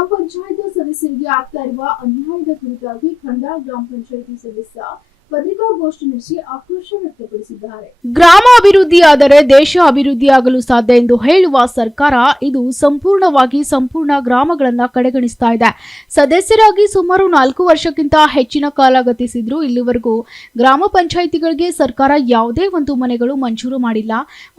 ಗ್ರಾಮ ಪಂಚಾಯತ್ ಸದಸ್ಯರಿಗೆ ಆಗ್ತಾ ಇರುವ ಅನ್ಯಾಯದ ಕುರಿತಾಗಿ ಖಂಡಾಳ ಗ್ರಾಮ ಪಂಚಾಯತಿ ಸದಸ್ಯ ಪತ್ರಿಕಾಗೋಷ್ಠಿ ನಡೆಸಿ ಆಕ್ರೋಶ ವ್ಯಕ್ತಪಡಿಸಿದ್ದಾರೆ. ಗ್ರಾಮ ಅಭಿವೃದ್ಧಿಯಾದರೆ ದೇಶ ಅಭಿವೃದ್ಧಿಯಾಗಲು ಸಾಧ್ಯ ಎಂದು ಹೇಳುವ ಸರ್ಕಾರ ಇದು ಸಂಪೂರ್ಣ ಗ್ರಾಮಗಳನ್ನ ಕಡೆಗಣಿಸ್ತಾ ಇದೆ. ಸದಸ್ಯರಾಗಿ ಸುಮಾರು 4 ವರ್ಷಕ್ಕಿಂತ ಹೆಚ್ಚಿನ ಕಾಲ ಗತಿಸಿದ್ರು ಇಲ್ಲಿವರೆಗೂ ಗ್ರಾಮ ಪಂಚಾಯಿತಿಗಳಿಗೆ ಸರ್ಕಾರ ಯಾವುದೇ ಒಂದು ಮನೆಗಳು ಮಂಜೂರು ಮಾಡಿಲ್ಲ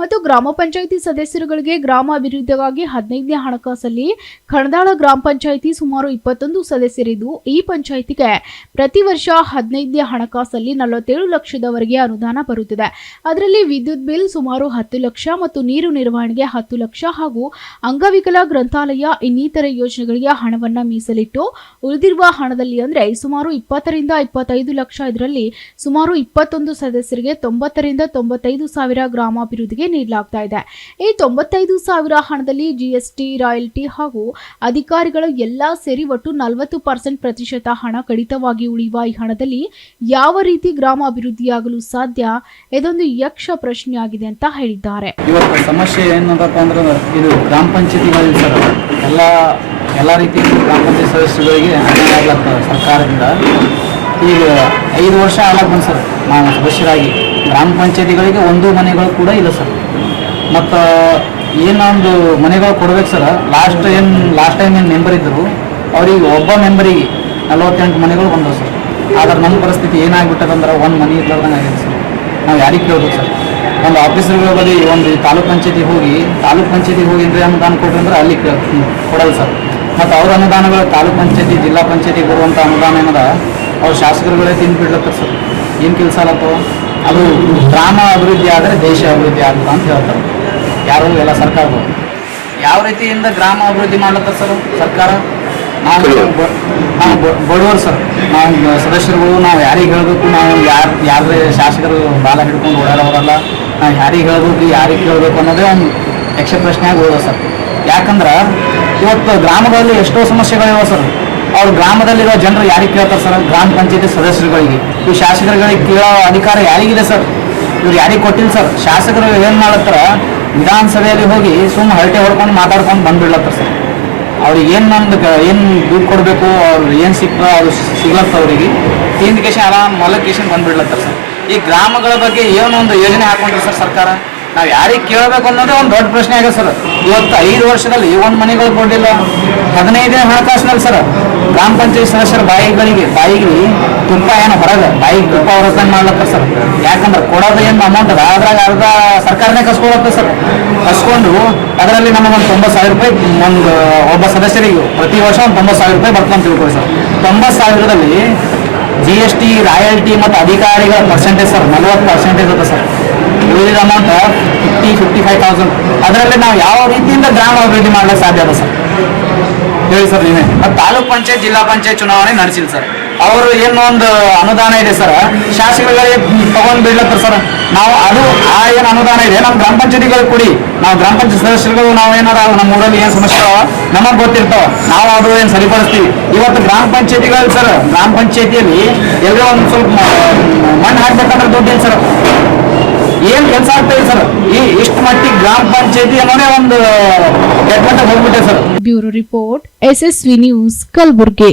ಮತ್ತು ಗ್ರಾಮ ಪಂಚಾಯಿತಿ ಸದಸ್ಯರುಗಳಿಗೆ ಗ್ರಾಮ ಅಭಿವೃದ್ಧಿಗಾಗಿ 15ನೇ ಹಣಕಾಸಲ್ಲಿ ಖಂಡಾಳ ಗ್ರಾಮ ಪಂಚಾಯಿತಿ ಸುಮಾರು 21 ಸದಸ್ಯರಿದ್ದು ಈ ಪಂಚಾಯಿತಿಗೆ ಪ್ರತಿ ವರ್ಷ 15ನೇ ಹಣಕಾಸಲ್ಲಿ 47 ಲಕ್ಷದವರೆಗೆ ಅನುದಾನ ಬರುತ್ತಿದೆ. ಅದರಲ್ಲಿ ವಿದ್ಯುತ್ ಬಿಲ್ ಸುಮಾರು 10 ಲಕ್ಷ ಮತ್ತು ನೀರು ನಿರ್ವಹಣೆಗೆ 10 ಲಕ್ಷ ಹಾಗೂ ಅಂಗವಿಕಲ ಗ್ರಂಥಾಲಯ ಇನ್ನಿತರ ಯೋಜನೆಗಳಿಗೆ ಹಣವನ್ನ ಮೀಸಲಿಟ್ಟು ಉಳಿದಿರುವ ಹಣದಲ್ಲಿ ಅಂದ್ರೆ ಸುಮಾರು 20 ರಿಂದ 25 ಲಕ್ಷ ಇದರಲ್ಲಿ ಸುಮಾರು 21 ಸದಸ್ಯರಿಗೆ 90 ರಿಂದ 95 ಸಾವಿರ ಗ್ರಾಮಾಭಿವೃದ್ಧಿಗೆ ನೀಡಲಾಗ್ತಾ ಇದೆ. ಈ 95 ಸಾವಿರ ಹಣದಲ್ಲಿ ಜಿಎಸ್ಟಿ, ರಾಯಲ್ಟಿ ಹಾಗೂ ಅಧಿಕಾರಿಗಳು ಎಲ್ಲಾ ಸೇರಿ ಒಟ್ಟು 40% ಪ್ರತಿಶತ ಹಣ ಕಡಿತವಾಗಿ ಉಳಿಯುವ ಈ ಹಣದಲ್ಲಿ ಯಾವ ರೀತಿ ಗ್ರಾಮ ಅಭಿವೃದ್ಧಿಯಾಗಲು ಸಾಧ್ಯ? ಇದೊಂದು ಯಕ್ಷ ಪ್ರಶ್ನೆಯಾಗಿದೆ ಅಂತ ಹೇಳಿದ್ದಾರೆ. ಇವತ್ತು ಸಮಸ್ಯೆ ಏನಂತಪ್ಪ ಅಂದ್ರೆ ಇದು ಗ್ರಾಮ ಪಂಚಾಯತಿಗಳಲ್ಲಿ ಸರ್ ಎಲ್ಲ ರೀತಿಯ ಗ್ರಾಮ ಪಂಚಾಯತ್ ಸದಸ್ಯರುಗಳಿಗೆ ಅನ್ಯಾಯ ಆಗ್ಲತ್ತ ಸರ್ಕಾರದಿಂದ. ಈಗ 5 ವರ್ಷ ಆಗ್ಲಕ್ಕೆ ಬಂದು ಸರ್ ನಾವು ಸದಸ್ಯರಾಗಿ ಗ್ರಾಮ ಪಂಚಾಯತಿಗಳಿಗೆ ಒಂದು ಮನೆಗಳು ಕೂಡ ಇಲ್ಲ ಸರ್. ಮತ್ತು ಏನೊಂದು ಮನೆಗಳು ಕೊಡ್ಬೇಕು ಸರ್. ಲಾಸ್ಟ್ ಟೈಮ್ ಏನು ಮೆಂಬರ್ ಇದ್ದರು ಅವ್ರಿಗೆ ಒಬ್ಬ ಮೆಂಬರಿಗೆ 48 ಮನೆಗಳು ಬಂದವು ಸರ್. ಆದ್ರೆ ನಮ್ಮ ಪರಿಸ್ಥಿತಿ ಏನಾಗ್ಬಿಟ್ಟದಂದ್ರೆ ಒಂದು ಮನೆ ಇರ್ಲಾರ್ದಂಗೆ ಆಗಿದೆ ಸರ್. ನಾವು ಯಾರಿಗೆ ಕೇಳ್ಬೇಕು ಸರ್? ಒಂದು ಆಫೀಸರ್ಗಳ ಬಳಿ ಒಂದು ತಾಲೂಕ್ ಪಂಚಾಯತಿಗೆ ಹೋಗಿ ಏನ್ರಿ ಅನುದಾನ ಕೊಡ್ರಿ ಅಂದ್ರೆ ಅಲ್ಲಿ ಕೊಡಲ್ಲ ಸರ್. ಮತ್ತು ಅವ್ರ ಅನುದಾನಗಳು ತಾಲೂಕ್ ಪಂಚಾಯತಿ, ಜಿಲ್ಲಾ ಪಂಚಾಯತಿಗೆ ಬರುವಂಥ ಅನುದಾನ ಏನದ ಅವ್ರು ಶಾಸಕರುಗಳೇ ತಿಂದುಬಿಡ್ಲತ್ತಾರ ಸರ್. ಏನು ಕೆಲಸ ಅಲ್ಲತ್ತೋ ಅದು ಗ್ರಾಮ ಅಭಿವೃದ್ಧಿ ಆದರೆ ದೇಶ ಅಭಿವೃದ್ಧಿ ಆಗುತ್ತೆ ಅಂತ ಹೇಳ್ತಾರೆ ಯಾರು ಎಲ್ಲ ಸರ್ಕಾರಗಳು. ಯಾವ ರೀತಿಯಿಂದ ಗ್ರಾಮ ಅಭಿವೃದ್ಧಿ ಮಾಡ್ಲತ್ತಾರ ಸರ್ ಸರ್ಕಾರ? ನಾವು ಬಡವರು ಸರ್, ನಾವು ಸದಸ್ಯರುಗಳು ನಾವು ಯಾರಿಗೆ ಹೇಳಬೇಕು? ನಾವು ಯಾರೇ ಶಾಸಕರು ಬಾಲ ಹಿಡ್ಕೊಂಡು ಓಡಾಡೋರಲ್ಲ. ನಾವು ಯಾರಿಗೆ ಹೇಳಬೇಕು, ಯಾರಿಗೆ ಕೇಳಬೇಕು ಅನ್ನೋದೇ ಒಂದು ಯಕ್ಷ ಪ್ರಶ್ನೆಯಾಗಿ ಹೋದ ಸರ್. ಯಾಕಂದ್ರೆ ಇವತ್ತು ಗ್ರಾಮಗಳಲ್ಲಿ ಎಷ್ಟೋ ಸಮಸ್ಯೆಗಳಿವೆ ಸರ್. ಅವ್ರು ಗ್ರಾಮದಲ್ಲಿರೋ ಜನರು ಯಾರಿಗೆ ಕೇಳ್ತಾರೆ ಸರ್? ಗ್ರಾಮ ಪಂಚಾಯತಿ ಸದಸ್ಯರುಗಳಿಗೆ. ಈ ಶಾಸಕರುಗಳಿಗೆ ಕೇಳೋ ಅಧಿಕಾರ ಯಾರಿಗಿದೆ ಸರ್? ಇವ್ರು ಯಾರಿಗೆ ಕೊಟ್ಟಿಲ್ಲ ಸರ್. ಶಾಸಕರು ಏನು ಮಾಡ್ಲತ್ತಾರ, ವಿಧಾನಸಭೆಯಲ್ಲಿ ಹೋಗಿ ಸುಮ್ಮನೆ ಹರಟೆ ಹೊಡ್ಕೊಂಡು ಮಾತಾಡ್ಕೊಂಡು ಬಂದುಬಿಡ್ಲತ್ತಾರ ಸರ್. ಅವ್ರಿಗೆ ಏನು ದುಡ್ಡು ಕೊಡಬೇಕು, ಅವ್ರು ಏನು ಅದು ಸಿಗ್ಲತ್ತ ಅವ್ರಿಗೆ ಇಂಡಿಕೇಶನ್ ಆರಾಮ್ ಮೊಲಕೇಶನ್ ಬಂದುಬಿಡ್ಲತ್ತಾರ ಸರ್. ಈ ಗ್ರಾಮಗಳ ಬಗ್ಗೆ ಏನೊಂದು ಯೋಜನೆ ಹಾಕೊಂಡ್ರಿ ಸರ್ ಸರ್ಕಾರ? ನಾವು ಯಾರಿಗೆ ಕೇಳಬೇಕು ಅನ್ನೋದೇ ಒಂದು ದೊಡ್ಡ ಪ್ರಶ್ನೆ ಆಗಿದೆ ಸರ್. ಇವತ್ತು 5 ವರ್ಷದಲ್ಲಿ ಒಂದು ಮನೆಗಳು ಕೊಡಲಿಲ್ಲ. 15ನೇ ಹಣಕಾಸಿನಲ್ಲಿ ಸರ್ ಗ್ರಾಮ ಪಂಚಾಯತ್ ಸದಸ್ಯರ ಬಾಯಿಗೆ ತುಪ್ಪ ಏನು ಹೊರಗೆ ಬಾಯಿಗೆ ತುಪ್ಪ ಹೊರತಂಗೆ ಮಾಡ್ಲತ್ತಾರ ಸರ್. ಯಾಕಂದ್ರೆ ಕೊಡೋದು ಏನು ಅಮೌಂಟ್ ಅದ ಅದ್ರಾಗ ಅರ್ಧ ಸರ್ಕಾರನೇ ಕಸ್ಕೊಳತ್ತೆ ಸರ್. ಕಸ್ಕೊಂಡು ಅದರಲ್ಲಿ ನಮಗೆ ಒಂದು 90,000 ರೂಪಾಯಿ ಒಬ್ಬ ಸದಸ್ಯರಿಗೆ ಪ್ರತಿ ವರ್ಷ ಒಂದು 90,000 ರೂಪಾಯಿ ಬರ್ತಂತ ತಿಳ್ಕೊಳ್ಳಿ ಸರ್. 90,000ರಲ್ಲಿ GST, ರಾಯಲ್ಟಿ ಮತ್ತು ಅಧಿಕಾರಿಗಳ ಪರ್ಸೆಂಟೇಜ್ ಸರ್ 40% ಅದ ಸರ್. ಉಳಿದ ಅಮೌಂಟ್ 55,000. ಅದರಲ್ಲಿ ನಾವು ಯಾವ ರೀತಿಯಿಂದ ಗ್ರಾಮ ಅಭಿವೃದ್ಧಿ ಮಾಡಲಿಕ್ಕೆ ಸಾಧ್ಯ ಅದ ಸರ್ ಹೇಳಿ ಸರ್ ನೀವೇ? ಮತ್ತು ತಾಲೂಕ್ ಪಂಚಾಯತ್, ಜಿಲ್ಲಾ ಪಂಚಾಯತ್ ಚುನಾವಣೆ ನಡೆಸಿಲ್ಲ ಸರ್. ಅವರು ಏನೊಂದು ಅನುದಾನ ಇದೆ ಸರ್ ಶಾಸಕರುಗಳಿಗೆ ತಗೊಂಡು ಬಿಡ್ಲತ್ತಾರ ಸರ್. ನಾವು ಅದು ಏನು ಅನುದಾನ ಇದೆ ನಮ್ಮ ಗ್ರಾಮ ಪಂಚಾಯತಿಗಳಿಗೆ ಕೊಡಿ. ನಾವು ಗ್ರಾಮ ಪಂಚಾಯತ್ ಸದಸ್ಯರುಗಳು ನಾವು ಏನಾರ ನಮ್ಮ ಊರಲ್ಲಿ ಏನು ಸಮಸ್ಯೆ ನಮಗೆ ಗೊತ್ತಿರ್ತಾವ, ನಾವು ಅದು ಏನು ಸರಿಪಡಿಸ್ತೀವಿ. ಇವತ್ತು ಗ್ರಾಮ ಪಂಚಾಯತಿಗಳಲ್ಲಿ ಸರ್, ಗ್ರಾಮ ಪಂಚಾಯತಿಯಲ್ಲಿ ಎಲ್ಲರೂ ಒಂದು ಸ್ವಲ್ಪ ಮಣ್ಣು ಹಾಕ್ಬೇಕಂದ್ರೆ ದುಡ್ಡಿಲ್ಲ ಸರ್. ಏನು ಕೆಲಸ ಆಗ್ತಾ ಇದೆ ಸರ್? ಇಷ್ಟು ಮಟ್ಟಿಗೆ ಗ್ರಾಮ ಪಂಚಾಯತಿ ಅನ್ನೋದೇ ಒಂದು ಕೆಟ್ಟ ಹೋಗ್ಬಿಟ್ಟೆ sir. Bureau report, SSV news, Kalaburagi.